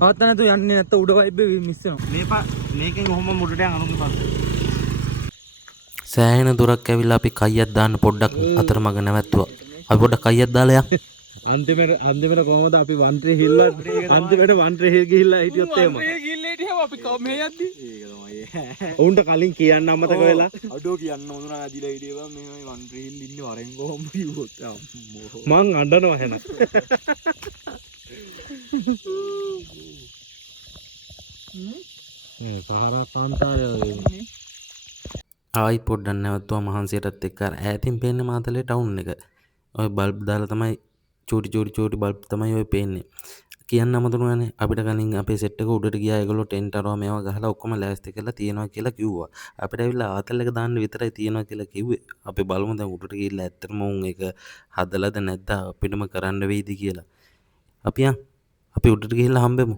පවත්ත නැතුව යන්නේ නැත්නම් උඩ වයිබ් එක මිස් වෙනවා. මේකෙන් කොහොම උඩට යන අනුන්ගේ පස්සේ. සෑහෙන දුරක් ඇවිල්ලා අපි කයියක් දාන්න පොඩ්ඩක් අතරමඟ නැවැත්තුවා. අපි පොඩ්ඩක් කයියක් දාලා යමු. අන්තිමට කොහමද අපි වන්ත්‍රේ හිල්ලා අන්තිමට වන්ත්‍රේ හිල් ගිහිල්ලා හිටියොත් එහෙම. වන්ත්‍රේ ගිහිල්ලා හිටියම අපි මේ යද්දි. ඒක තමයි. උන්ට කලින් කියන්න අමතක වෙලා. අඩෝ කියන්න ඕන නෑ ඇදිලා හිටියවා මේ වන්ත්‍රේ හිල් ඉන්නේ වරෙන් කොහොම කිව්වොත් අම්මෝ. මං අඬනවා එහෙනම්. පාරක් අන්තරය ආයි පොඩ්ඩක් නැවැත්තුවා මහන්සියටත් එක්ක ඈතින් පේන්නේ මාතලේ ටවුන් එක. ඔය බල්බ් දාලා තමයි චූටි බල්බ් තමයි ඔය පේන්නේ. කියන්න අමතනුනේ අපිට කලින් අපේ සෙට් එක උඩට ගියා. ඒගොල්ලෝ ටෙන්ට් අරවා මේවා ගහලා ඔක්කොම ලෑස්ති කරලා තියනවා කියලා කිව්වා. අපිට ඇවිල්ලා ආතල් එක දාන්න විතරයි තියනවා කියලා කිව්වේ. අපි බලමු දැන් උඩට ගිහිල්ලා ඇත්තටම උන් ඒක හදලාද නැද්ද අපිටම කරන්න වෙයිද කියලා. අපි උඩට ගිහිල්ලා හම්බෙමු.